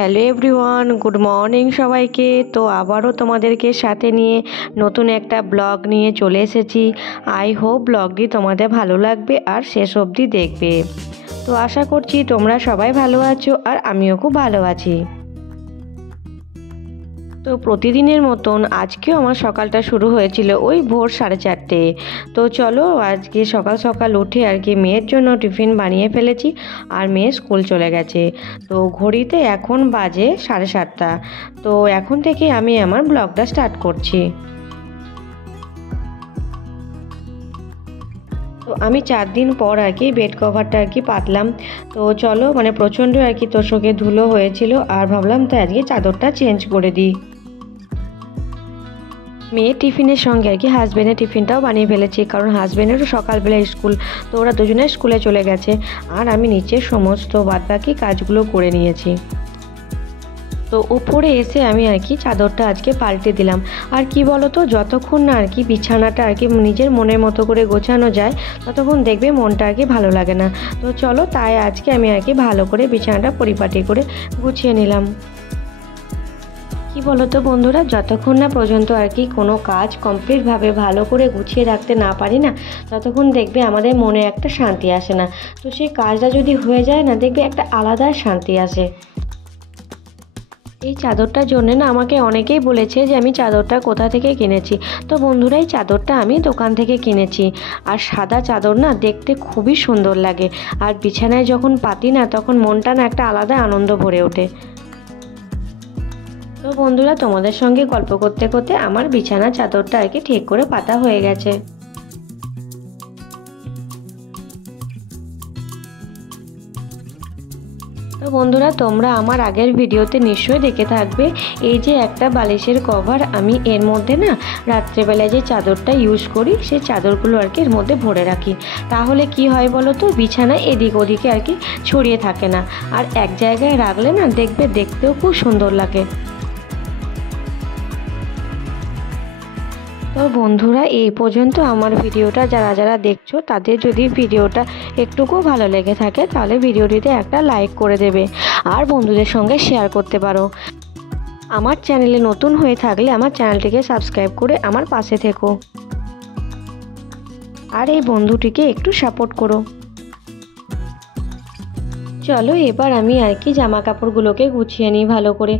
Hello everyone, good morning সবাইকে। তো আবারও তোমাদেরকে সাথে নিয়ে নতুন একটা ব্লগ নিয়ে চলে এসেছি। আই হোপ ব্লগটি তোমাদের ভালো লাগবে আর শেষ অবধি দেখবে। তো আশা করছি তোমরা সবাই ভালো আছো আর আমিও খুব ভালো আছি। তো প্রতিদিনের মতন আজকেও আমার সকালটা শুরু হয়েছিল ওই ভোর 4:30। তো চলো আজকে সকাল সকাল উঠে আর কি মেয়ের জন্য টিফিন বানিয়ে ফেলেছি আর মেয়ে স্কুল চলে গেছে। তো ঘড়িতে এখন বাজে 7:30। তো এখন থেকে আমি আমার ব্লগটা স্টার্ট করছি। তো আমি 4 দিন পর আর কি বেড কভারটা আর কি পাতলাম। তো চলো প্রচণ্ড আর কি তোষকে ধুলো হয়েছিল আর ভাবলাম তো আজকে চাদরটা চেঞ্জ করে দিই। মেয়ের টিফিনের সঙ্গে আর কি হাজব্যান্ডের টিফিনটাও বানিয়ে ফেলেছি, কারণ হাজব্যান্ডেরও সকালবেলা স্কুল, তো ওরা দুজনে স্কুলে চলে গেছে আর আমি নিচে সমস্ত বাদবাকি কাজগুলো করে নিয়েছি। তো উপরে এসে আমি আর কি চাদরটা আজকে পাল্টে দিলাম। আর কি বলো তো, যতক্ষণ না আর কি বিছানাটা আর কি নিজের মনের মতো করে গোছানো যায় ততক্ষণ দেখবে মনটা আর কি ভালো লাগে না। তো চলো তাই আজকে আমি আর কি ভালো করে বিছানাটা পরিপাটি করে গুছিয়ে নিলাম। কি বলো তো বন্ধুরা, যতক্ষণ না পর্যন্ত আর কি কোনো কাজ কমপ্লিটভাবে ভালো করে গুছিয়ে রাখতে না পারি না, ততক্ষণ দেখবে আমাদের মনে একটা শান্তি আসে না। তো সেই কাজটা যদি হয়ে যায় না, দেখবে একটা আলাদা শান্তি আসে। এই চাদরটার জন্য না আমাকে অনেকেই বলেছে যে আমি চাদরটা কোথা থেকে কিনেছি। তো বন্ধুরা, এই চাদরটা আমি দোকান থেকে কিনেছি। আর সাদা চাদর না দেখতে খুবই সুন্দর লাগে, আর বিছানায় যখন পাতি না তখন মনটা না একটা আলাদা আনন্দ ভরে ওঠে। তো বন্ধুরা, তোমাদের সঙ্গে গল্প করতে করতে আমার বিছানা চাদরটা আর কি ঠিক করে পাতা হয়ে গেছে। তো বন্ধুরা, তোমরা আমার আগের ভিডিওতে নিশ্চয়ই দেখে থাকবে এই যে একটা বালিশের কভার, আমি এর মধ্যে না রাত্রেবেলায় যে চাদরটা ইউজ করি সেই চাদরগুলো আর কি এর মধ্যে ভরে রাখি। তাহলে কি হয় বলো তো, বিছানায় এদিক ওদিকে আর কি ছড়িয়ে থাকে না, আর এক জায়গায় রাখলে না দেখবে দেখতেও খুব সুন্দর লাগে। তো বন্ধুরা, এই পর্যন্ত আমার ভিডিওটা যারা যারা দেখছো তাদের যদি ভিডিওটা একটুকুও ভালো লেগে থাকে তাহলে ভিডিওটিতে একটা লাইক করে দেবে আর বন্ধুদের সঙ্গে শেয়ার করতে পারো। আমার চ্যানেলে নতুন হয়ে থাকলে আমার চ্যানেলটিকে সাবস্ক্রাইব করে আমার পাশে থেকো আর এই বন্ধুটিকে একটু সাপোর্ট করো। চলো এবার আমি আর কি জামা কাপড়গুলোকে গুছিয়ে নিই ভালো করে।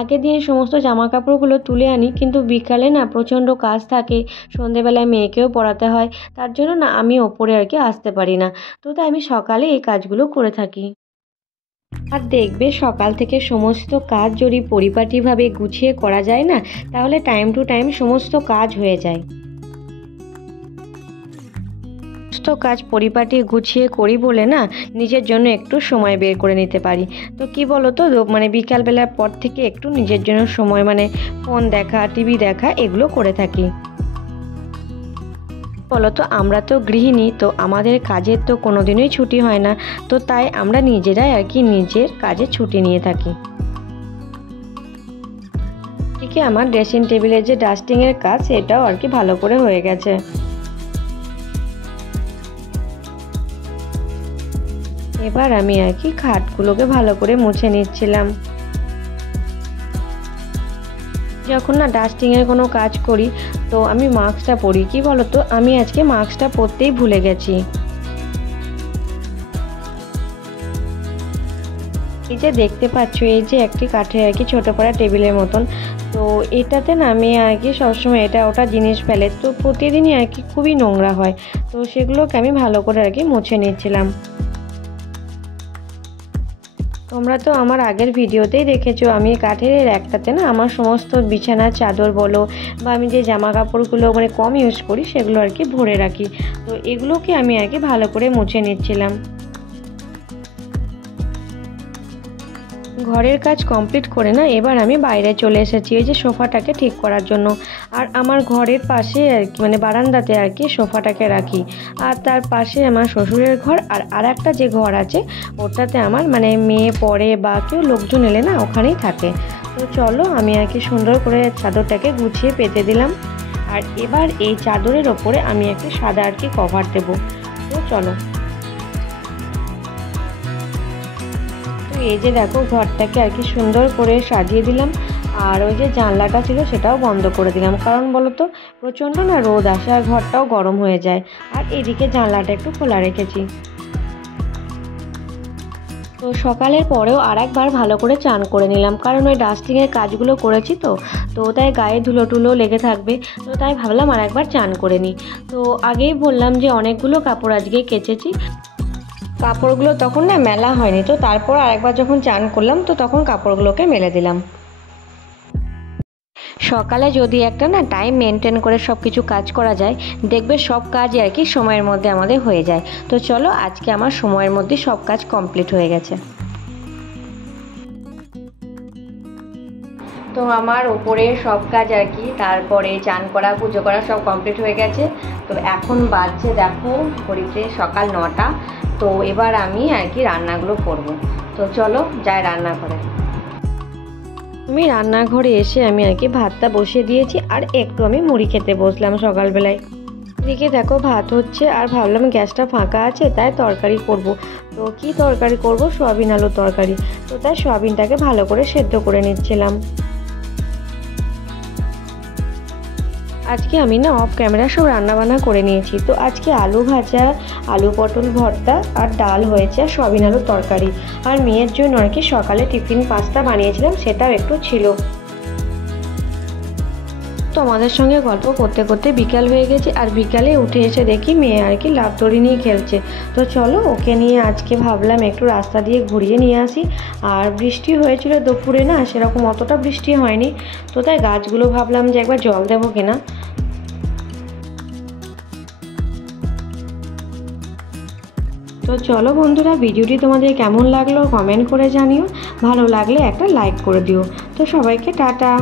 আগের দিন সমস্ত জামা কাপড়গুলো তুলে আনি, কিন্তু বিকালে না প্রচণ্ড কাজ থাকে, সন্ধেবেলায় মেয়েকেও পড়াতে হয়, তার জন্য না আমি ওপরে আর কি আসতে পারি না। তো তাই আমি সকালে এই কাজগুলো করে থাকি। আর দেখবে সকাল থেকে সমস্ত কাজ যদি পরিপাটিভাবে গুছিয়ে করা যায় না, তাহলে টাইম টু টাইম সমস্ত কাজ হয়ে যায়। সমস্ত কাজ পরিপাটি গুছিয়ে করি বলে না নিজের জন্য একটু সময় বের করে নিতে পারি। তো কি বলো তো, বিকালবেলার পর থেকে একটু নিজের জন্য সময় ফোন দেখা, টিভি দেখা এগুলো করে থাকি। বলো তো, আমরা তো গৃহিণী, তো আমাদের কাজের তো কোনোদিনই ছুটি হয় না। তো তাই আমরা নিজেরাই আর কি নিজের কাজে ছুটি নিয়ে থাকি। ঠিক আমার ড্রেসিং টেবিলের যে ডাস্টিংয়ের কাজ সেটাও আর কি ভালো করে হয়ে গেছে। এবার আমি আর কি খাটগুলোকে ভালো করে মুছে নিচ্ছিলাম। যখন না ডাস্টিংয়ের কোনো কাজ করি তো আমি মাস্কটা পরি। কি বলো তো, আমি আজকে মাস্কটা পরতেই ভুলে গেছি। এই যে দেখতে পাচ্ছ, এই যে একটি কাঠের আর কি ছোটো পাড়া টেবিলের মতন, তো এটাতে না আমি আর কি সবসময় এটা ওটা জিনিস ফেলে, তো প্রতিদিনই আর কি খুবই নোংরা হয়। তো সেগুলোকে আমি ভালো করে আর কি মুছে নিচ্ছিলাম। তোমরা তো আমার আগের ভিডিওতেই দেখেছো আমি কাঠের একটাতে না আমার সমস্ত বিছানার চাদর বলো বা আমি যে জামা কাপড়গুলো কম ইউজ করি সেগুলো আর কি ভরে রাখি। তো এগুলোকে আমি আর কি ভালো করে মুছে নিচ্ছিলাম। ঘরের কাজ কমপ্লিট করে না এবার আমি বাইরে চলে এসেছি ওই যে সোফাটাকে ঠিক করার জন্য। আর আমার ঘরের পাশে আর কি বারান্দাতে আর কি সোফাটাকে রাখি, আর তার পাশে আমার শ্বশুরের ঘর আর একটা যে ঘর আছে ওটাতে আমার মেয়ে পড়ে বা কেউ লোকজন এলে না ওখানেই থাকে। তো চলো আমি আর কি সুন্দর করে চাদরটাকে গুছিয়ে পেতে দিলাম। আর এবার এই চাদরের ওপরে আমি একটা সাদা আর কি কভার দেবো। তো চলো। তো এই যে দেখো ঘরটাকে আর কি সুন্দর করে সাজিয়ে দিলাম। আর ওই যে জানলাটা ছিল সেটাও বন্ধ করে দিলাম, কারণ বলো তো প্রচণ্ড না রোদ আসে আর ঘরটাও গরম হয়ে যায়। আর এদিকে জানলাটা একটু খোলা রেখেছি। তো সকালের পরেও আর একবার ভালো করে চান করে নিলাম, কারণ ওই ডাস্টিংয়ের কাজগুলো করেছি তো তাই গায়ে ধুলো টুলো লেগে থাকবে, তো তাই ভাবলাম আর একবার চান করে নিই। তো আগেই বললাম যে অনেকগুলো কাপড় আজকে কেচেছি, কাপড়গুলো তখন না মেলা হয়নি, তো তারপর আরেকবার যখন চান করলাম তো তখন কাপড়গুলোকে মেলে দিলাম। সকালে যদি একটা না টাইম মেনটেন করে সব কিছু কাজ করা যায়, দেখবে সব কাজই আর কি সময়ের মধ্যে আমাদের হয়ে যায়। তো চলো, আজকে আমার সময়ের মধ্যে সব কাজ কমপ্লিট হয়ে গেছে। তো আমার উপরে সব কাজ আর কি, তারপরে চান করা পুজো করা সব কমপ্লিট হয়ে গেছে। তো এখন বাজছে দেখো ঘড়িতে সকাল 9টা। তো এবার আমি আর কি রান্নাগুলো করব। তো চলো যাই রান্না করে। আমি রান্নাঘরে এসে আমি আর কি ভাতটা বসিয়ে দিয়েছি, আর একটু আমি মুড়ি খেতে বসলাম সকালবেলায়। এদিকে দেখো ভাত হচ্ছে, আর ভাবলাম গ্যাসটা ফাঁকা আছে তাই তরকারি করব। তো কি তরকারি করব? সয়াবিন আলুর তরকারি। তো তাই সয়াবিনটাকে ভালো করে সেদ্ধ করে নিচ্ছিলাম। আজকে আমি না অফ ক্যামেরা সব রান্নাবান্না করে নিয়েছি। তো আজকে আলু ভাজা, আলু পটল ভর্তা আর ডাল হয়েছে, আর সয়াবিন আলুর তরকারি। আর মেয়ের জন্য আর কি সকালে টিফিন পাস্তা বানিয়েছিলাম, সেটাও একটু ছিল। তো আমাদের সঙ্গে গল্প করতে করতে বিকাল হয়ে গেছে, আর বিকালে উঠে এসে দেখি মেয়ে আর কি লাফ দড়ি নিয়ে খেলছে। তো চলো ওকে নিয়ে আজকে ভাবলাম একটু রাস্তা দিয়ে ঘুরিয়ে নিয়ে আসি। আর বৃষ্টি হয়েছিল দুপুরে, না সেরকম অতটা বৃষ্টি হয়নি, তো তাই গাছগুলো ভাবলাম যে একবার জল দেবো কিনা। তো চলো বন্ধুরা, ভিডিওটি তোমাদের কেমন লাগলো কমেন্ট করে জানিও, ভালো লাগলে একটা লাইক করে দিও। তো সবাইকে টাটা।